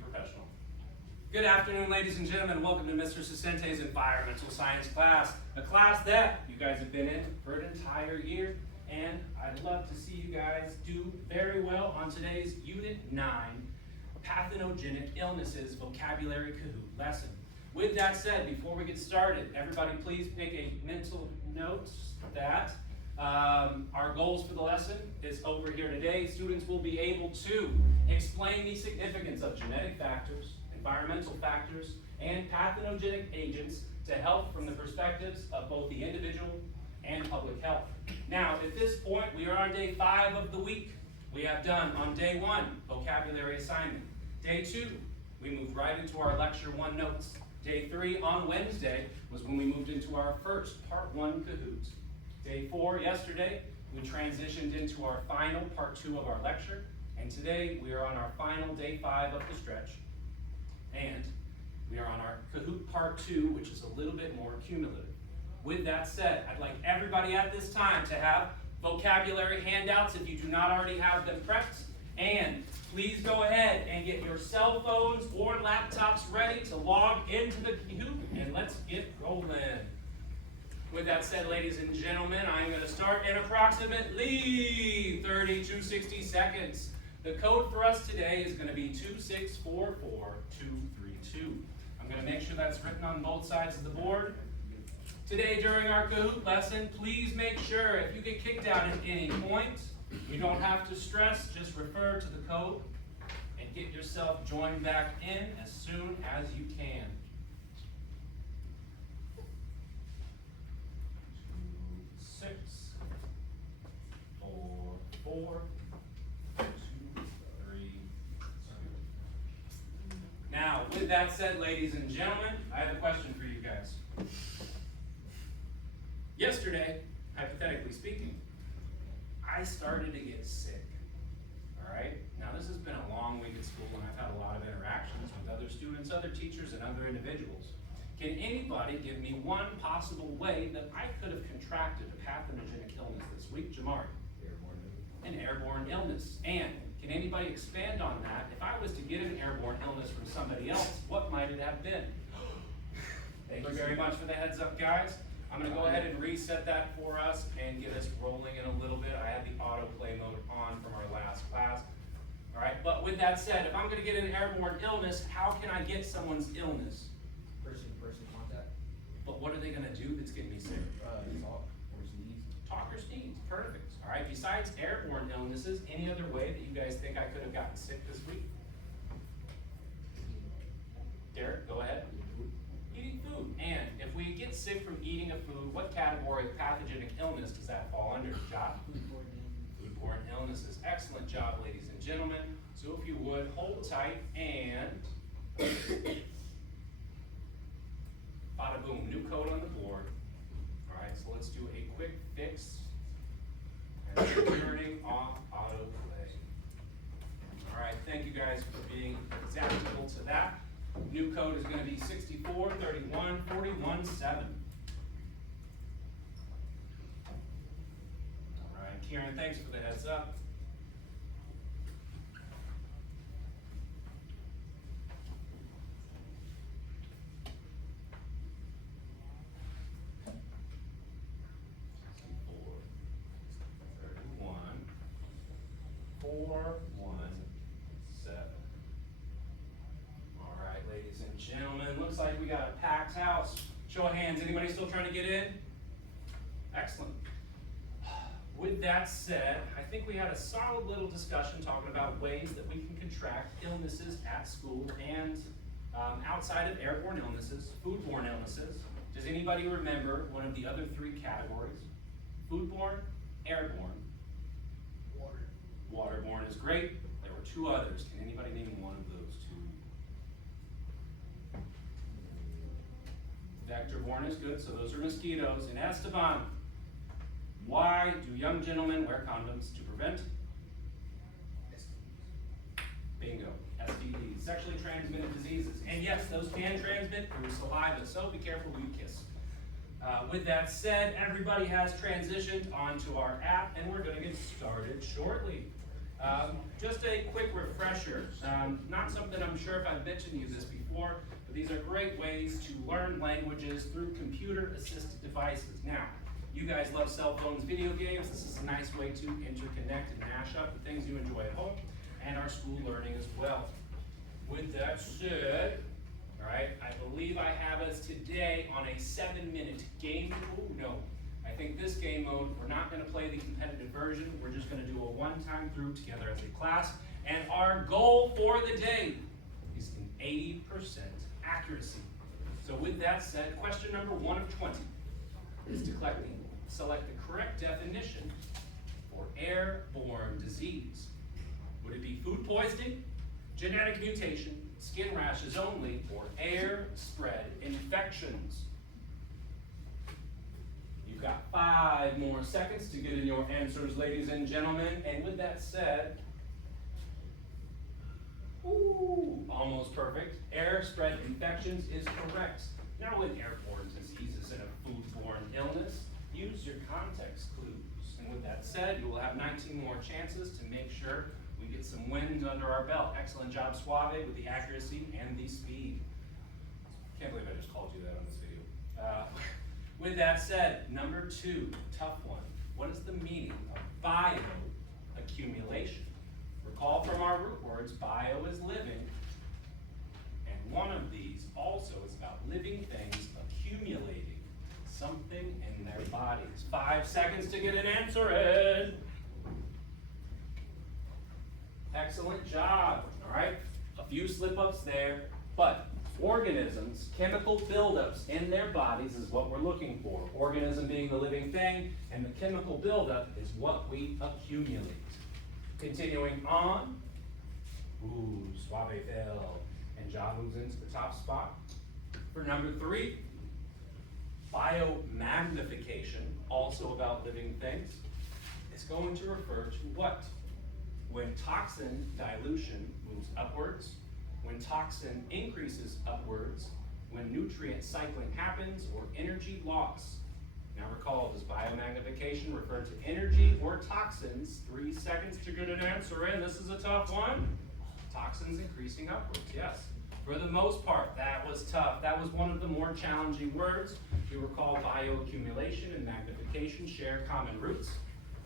professional. Good afternoon, ladies and gentlemen. Welcome to Mr. Sciscente's Environmental Science class, a class that you guys have been in for an entire year, and I'd love to see you guys do very well on today's Unit 9, Pathogenic Illnesses Vocabulary Kahoot lesson. With that said, before we get started, everybody please make a mental note that our goals for the lesson is over here today. Students will be able to explain the significance of genetic factors, environmental factors, and pathogenic agents to help from the perspectives of both the individual and public health. Now, at this point, we are on day 5 of the week. We have done on day 1, vocabulary assignment. Day 2, we moved right into our lecture 1 notes. Day 3 on Wednesday was when we moved into our first part 1 Kahoot. Day 4 yesterday, we transitioned into our final part 2 of our lecture. And today we are on our final day 5 of the stretch. And we are on our Kahoot part 2, which is a little bit more cumulative. With that said, I'd like everybody at this time to have vocabulary handouts if you do not already have them prepped. And please go ahead and get your cell phones or laptops ready to log into the Kahoot, and let's get rolling. With that said, ladies and gentlemen, I'm going to start in approximately 30 to 60 seconds. The code for us today is going to be 2644232. I'm going to make sure that's written on both sides of the board. Today during our Kahoot lesson, please make sure if you get kicked out at any point, you don't have to stress, just refer to the code and get yourself joined back in as soon as you can. 6, 4, 4, 2, 3, 2. Now, with that said, ladies and gentlemen, I have a question for you guys. Yesterday, hypothetically speaking, I started to get sick. Alright? Now this has been a long week at school and I've had a lot of interactions with other students, other teachers, and other individuals. Can anybody give me one possible way that I could have contracted a pathogenic illness this week? Jamari? An airborne illness. And can anybody expand on that? If I was to get an airborne illness from somebody else, what might it have been? Thank you very much for the heads up, guys. I'm going to go ahead and reset that for us and get us rolling in a little bit. I had the autoplay mode on from our last class. All right, but with that said, if I'm going to get an airborne illness, how can I get someone's illness? Person-to-person contact. But what are they going to do that's getting me sick? Talk or sneeze. Talk or sneeze. Perfect. All right, besides airborne illnesses, any other way that you guys think I could have gotten sick this week? Derek, go ahead. Eating food. And if we get sick from eating a food, what category of pathogenic illness does that fall under, Josh? Foodborne illnesses. Excellent job, ladies and gentlemen. So if you would, hold tight and bada boom, new code on the board. All right, so let's do a quick fix. And turning off autoplay. All right, thank you guys for being exactable to that. New code is going to be 6431417. All right, Kieran, thanks for the heads up. Gentlemen, looks like we got a packed house. Show of hands, anybody still trying to get in? Excellent. With that said, I think we had a solid little discussion talking about ways that we can contract illnesses at school and outside of airborne illnesses, foodborne illnesses. Does anybody remember one of the other 3 categories? Foodborne, airborne. Waterborne is great. There were 2 others. Can anybody name one of those 2? Vector-borne is good, so those are mosquitoes. And Esteban, why do young gentlemen wear condoms to prevent? Bingo, STDs, sexually transmitted diseases. And yes, those can transmit through saliva, so be careful who you kiss. With that said, everybody has transitioned onto our app, and we're going to get started shortly. Just a quick refresher, not something I'm sure if I've mentioned you this before, but these are great ways to learn languages through computer-assisted devices. Now, you guys love cell phones, video games. This is a nice way to interconnect and mash up the things you enjoy at home and our school learning as well. With that said, all right, I believe I have us today on a 7-minute game. Oh no, I think this game mode, we're not going to play the competitive version. We're just going to do a one-time through together as a class. And our goal for the day is an 80% accuracy. So with that said, question number 1 of 20 is to select the correct definition for airborne disease. Would it be food poisoning, genetic mutation, skin rashes only, or air spread infections? You've got 5 more seconds to get in your answers, ladies and gentlemen. And with that said, almost perfect. Air spread infections is correct. Now with airborne diseases and a foodborne illness, use your context clues. And with that said, you will have 19 more chances to make sure we get some wins under our belt. Excellent job, Suave, with the accuracy and the speed. Can't believe I just called you that on this video. With that said, number 2, tough one. What is the meaning of bioaccumulation? Recall from our root words, bio is living, and one of these also is about living things accumulating something in their bodies. 5 seconds to get an answer in. Excellent job, all right? A few slip-ups there, but organisms, chemical buildups in their bodies is what we're looking for. Organism being the living thing, and the chemical buildup is what we accumulate. Continuing on, Suave fell, and Ja moves into the top spot. For number 3, biomagnification, also about living things, is going to refer to what? When toxin dilution moves upwards, when toxin increases upwards, when nutrient cycling happens, or energy loss. Now recall, does biomagnification refer to energy or toxins? 3 seconds to get an answer in. This is a tough one. Toxins increasing upwards, yes. For the most part, that was tough. That was one of the more challenging words. You recall bioaccumulation and magnification share common roots.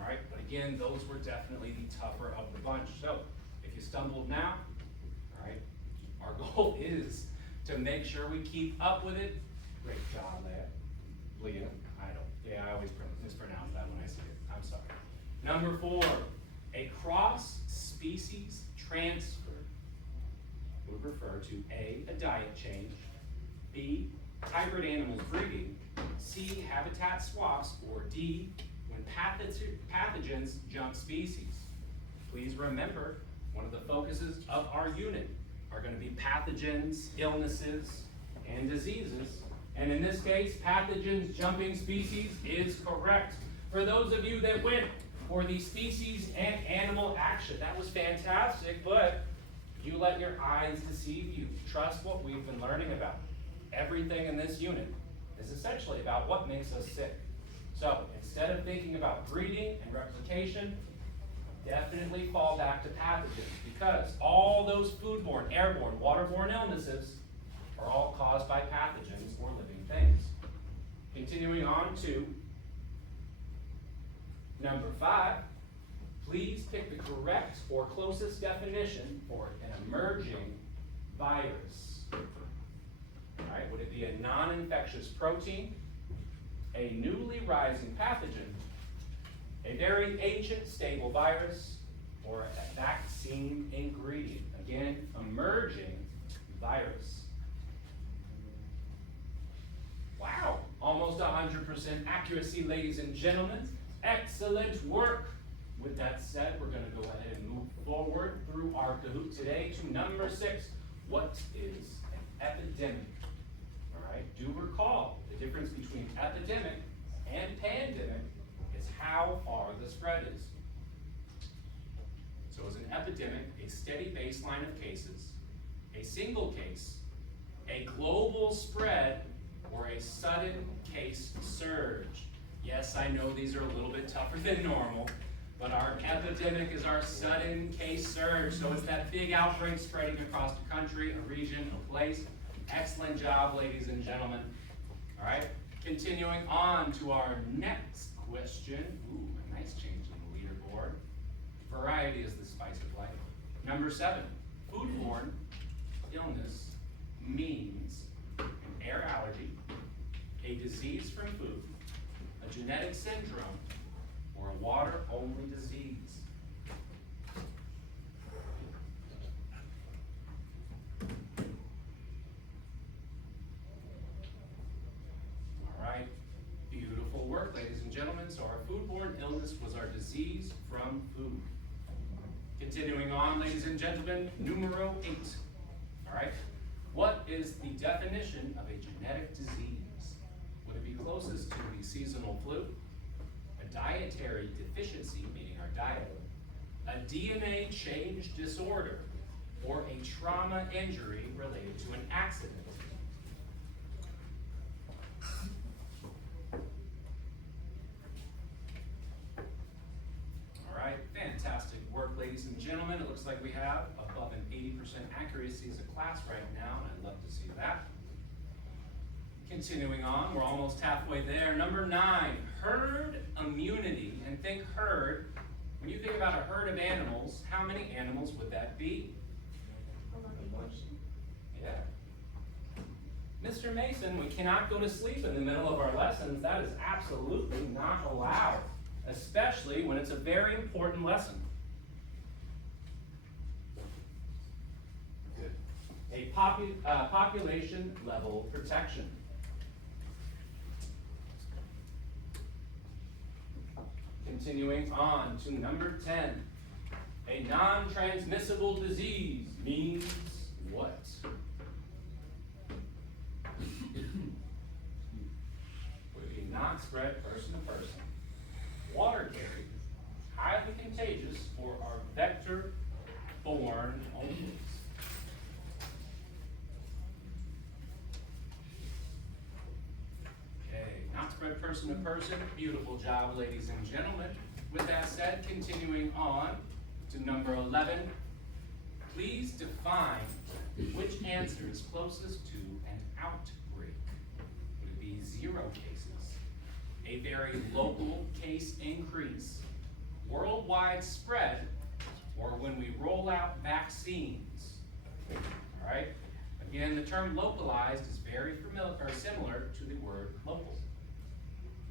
All right, but again, those were definitely the tougher of the bunch. So if you stumbled now, all right, our goal is to make sure we keep up with it. Great job, Leah. I always mispronounce that when I see it. I'm sorry. Number 4, a cross-species transfer would refer to A, a diet change, B, hybrid animals breeding, C, habitat swaps, or D, when pathogens jump species. Please remember, one of the focuses of our unit are going to be pathogens, illnesses, and diseases. And in this case, pathogens jumping species is correct. For those of you that went for the species and animal action, that was fantastic, but you let your eyes deceive you. Trust what we've been learning about. Everything in this unit is essentially about what makes us sick. So instead of thinking about breeding and replication, definitely fall back to pathogens, because all those foodborne, airborne, waterborne illnesses are all caused by pathogens or living things. Continuing on to number 5, please pick the correct or closest definition for an emerging virus. All right, would it be a non-infectious protein, a newly rising pathogen, a very ancient stable virus, or a vaccine ingredient? Again, emerging virus. Wow, almost 100% accuracy, ladies and gentlemen. Excellent work. With that said, we're going to go ahead and move forward through our Kahoot today to number 6. What is an epidemic? All right, do recall the difference between epidemic and pandemic is how far the spread is. So is an epidemic a steady baseline of cases, a single case, a global spread, or a sudden case surge? Yes, I know these are a little bit tougher than normal, But our epidemic is our sudden case surge. So it's that big outbreak spreading across the country, a region, a place. Excellent job, ladies and gentlemen. All right, continuing on to our next question. Ooh, a nice change in the leaderboard. Variety is the spice of life. Number 7, foodborne illness means an air allergy, a disease from food, a genetic syndrome, or a water-only disease. All right, beautiful work, ladies and gentlemen. So our foodborne illness was our disease from food. Continuing on, ladies and gentlemen, numero 8. All right, what is the definition of a genetic disease? Would it be closest to the seasonal flu, a dietary deficiency, meaning our diet, a DNA change disorder, or a trauma injury related to an accident? All right, fantastic work, ladies and gentlemen. It looks like we have above an 80% accuracy as a class right now, and I'd love to see that. Continuing on, we're almost halfway there. Number 9, herd immunity. And think herd, when you think about a herd of animals, how many animals would that be? Yeah. Mr. Mason, we cannot go to sleep in the middle of our lessons. That is absolutely not allowed, especially when it's a very important lesson. Good. A population level protection. Continuing on to number 10. A non-transmissible disease means what? Would be not spread person to person. Water carried, highly contagious, or are vector-borne only. Not spread person to person. Beautiful job, ladies and gentlemen. With that said, continuing on to number 11, please define which answer is closest to an outbreak. Would it be 0 cases, a very local case increase, worldwide spread, or when we roll out vaccines? All right. Again, the term localized is very familiar or similar to the word local.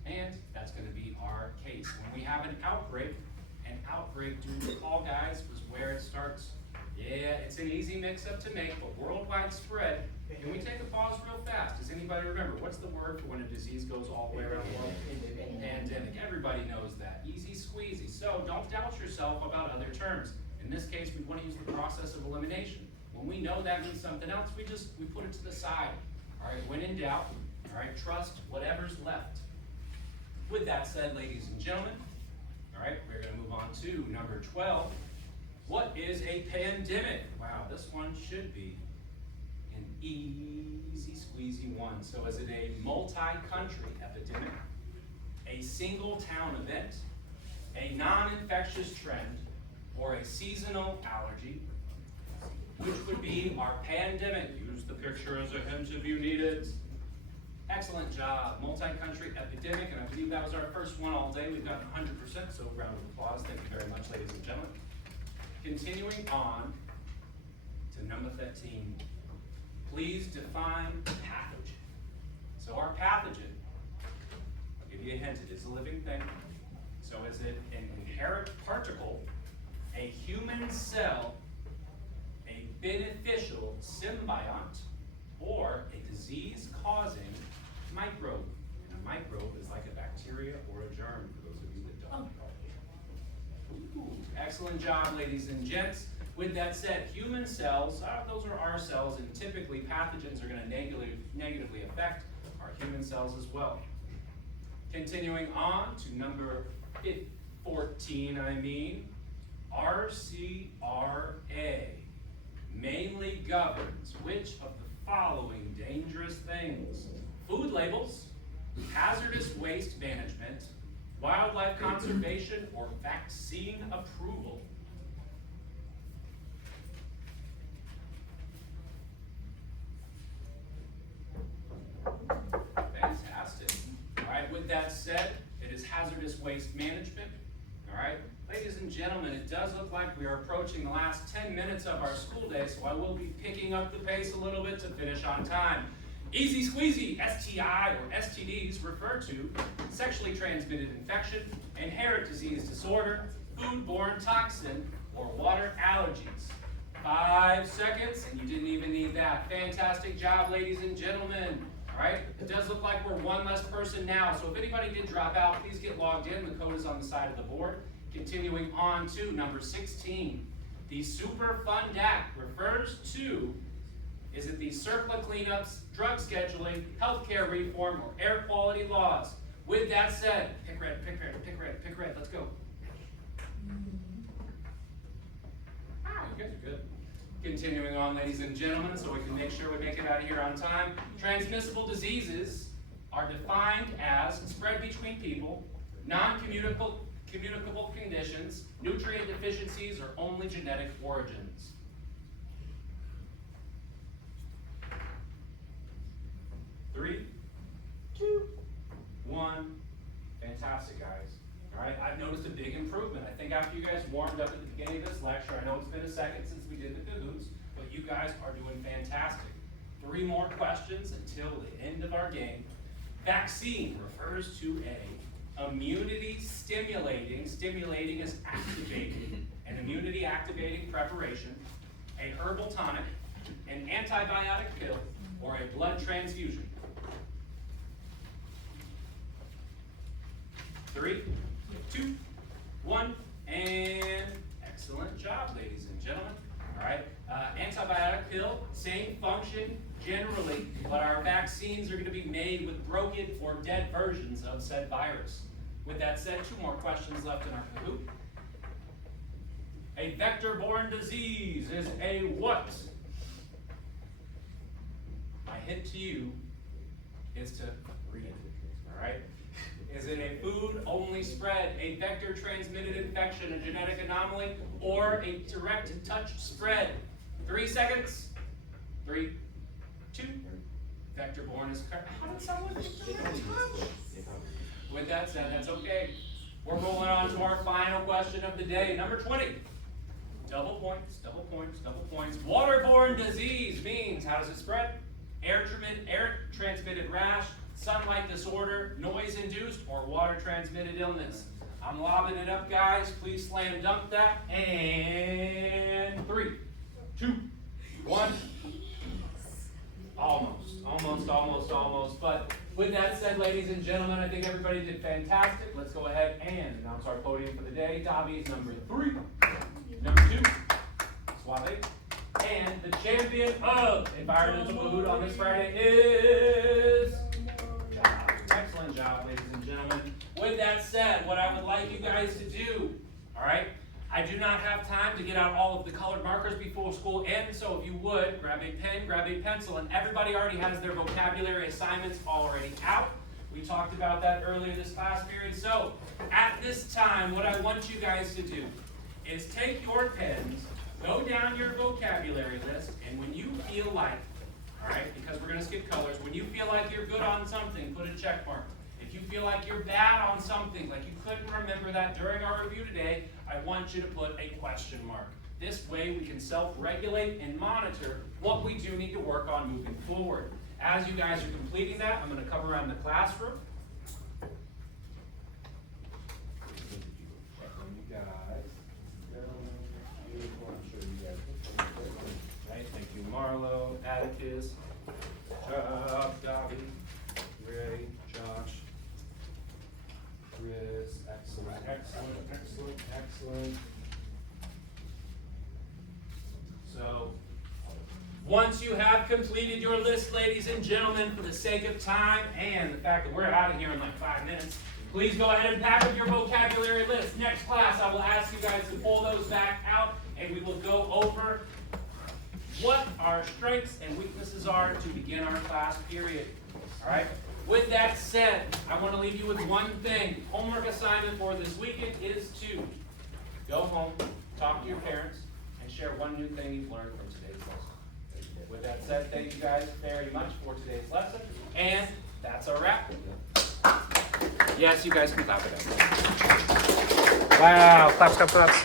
And that's going to be our case. When we have an outbreak, do you recall, guys, was where it starts? Yeah, it's an easy mix-up to make, but worldwide spread. Can we take a pause real fast? Does anybody remember? What's the word for when a disease goes all the way around the world? Pandemic. Everybody knows that. Easy squeezy. So don't doubt yourself about other terms. In this case, we want to use the process of elimination. When we know that means something else, we put it to the side. All right, when in doubt, all right, trust whatever's left. With that said, ladies and gentlemen, all right, we're going to move on to number 12. What is a pandemic? Wow, this one should be an easy squeezy one. So is it a multi-country epidemic, a single town event, a non-infectious trend, or a seasonal allergy? Which would be our pandemic? Use the picture as a hint if you need it. Excellent job. Multi-country epidemic, and I believe that was our first one all day. We've gotten 100%, so round of applause. Thank you very much, ladies and gentlemen. Continuing on to number 13. Please define pathogen. So our pathogen, I'll give you a hint, it is a living thing. So is it an inherent particle, a human cell, a beneficial symbiont, or a disease-causing microbe? And a microbe is like a bacteria or a germ, for those of you that don't know. Ooh, excellent job, ladies and gents. With that said, human cells, those are our cells, and typically pathogens are going to negatively affect our human cells as well. Continuing on to number 14, RCRA mainly governs which of the following dangerous things? Food labels, hazardous waste management, wildlife conservation, or vaccine approval. Fantastic. All right, with that said, it is hazardous waste management. All right, ladies and gentlemen, it does look like we are approaching the last 10 minutes of our school day, so I will be picking up the pace a little bit to finish on time. Easy squeezy, STI or STDs refer to sexually transmitted infection, inherited disease disorder, foodborne toxin, or water allergies. 5 seconds, and you didn't even need that. Fantastic job, ladies and gentlemen. All right, it does look like we're one less person now, so if anybody did drop out, please get logged in. The code is on the side of the board. Continuing on to number 16. The Superfund Act refers to, is it the CERCLA cleanups, drug scheduling, healthcare reform, or air quality laws? With that said, pick red, pick red, pick red, pick red, let's go. Wow, you guys are good. Continuing on, ladies and gentlemen, so we can make sure we make it out of here on time. Transmissible diseases are defined as spread between people, non-communicable conditions, nutrient deficiencies, or only genetic origins. Three, two, one. Fantastic, guys. All right, I've noticed a big improvement. I think after you guys warmed up at the beginning of this lecture, I know it's been a second since we did the cahoots, but you guys are doing fantastic. 3 more questions until the end of our game. Vaccine refers to a immunity stimulating is activating, an immunity activating preparation, a herbal tonic, an antibiotic pill, or a blood transfusion. 3, 2, 1, and excellent job, ladies and gentlemen. All right, antibiotic pill, same function generally, but our vaccines are going to be made with broken or dead versions of said virus. With that said, 2 more questions left in our Kahoot. A vector-borne disease is a what? My hint to you is to read it, all right? Is it a food-only spread, a vector-transmitted infection, a genetic anomaly, or a direct touch spread? 3 seconds. 3, 2. Vector-borne is correct. How did someone get direct touch? With that said, that's okay. We're rolling on to our final question of the day, number 20. Double points, double points, double points. Waterborne disease means, how does it spread? Air-transmitted rash, sunlight disorder, noise-induced, or water-transmitted illness. I'm lobbing it up, guys. Please slam dunk that. And 3, 2, 1. Almost. But with that said, ladies and gentlemen, I think everybody did fantastic. Let's go ahead and announce our podium for the day. Dobby is number 3. Number 2, Suave. And the champion of Environmental Kahoot on this Friday is... Excellent job, ladies and gentlemen. With that said, what I would like you guys to do, all right, I do not have time to get out all of the colored markers before school ends, so if you would, grab a pen, grab a pencil, and everybody already has their vocabulary assignments already out. We talked about that earlier this class period. So, at this time, what I want you guys to do is take your pens, go down your vocabulary list, and when you feel like, all right, because we're going to skip colors, when you feel like you're good on something, put a check mark. If you feel like you're bad on something, like you couldn't remember that during our review today, I want you to put a question mark. This way we can self-regulate and monitor what we do need to work on moving forward. As you guys are completing that, I'm going to come around the classroom. Thank you, Marlo, Atticus, Job, Dobby, Ray, Josh, Chris, excellent. So, once you have completed your list, ladies and gentlemen, for the sake of time and the fact that we're out of here in like 5 minutes, please go ahead and pack up your vocabulary list. Next class, I will ask you guys to pull those back out, and we will go over what our strengths and weaknesses are to begin our class period. All right? With that said, I want to leave you with one thing. Homework assignment for this weekend is to go home, talk to your parents, and share one new thing you've learned from today's lesson. With that said, thank you guys very much for today's lesson, and that's a wrap. Yes, you guys can clap it up. Wow, claps, claps, claps.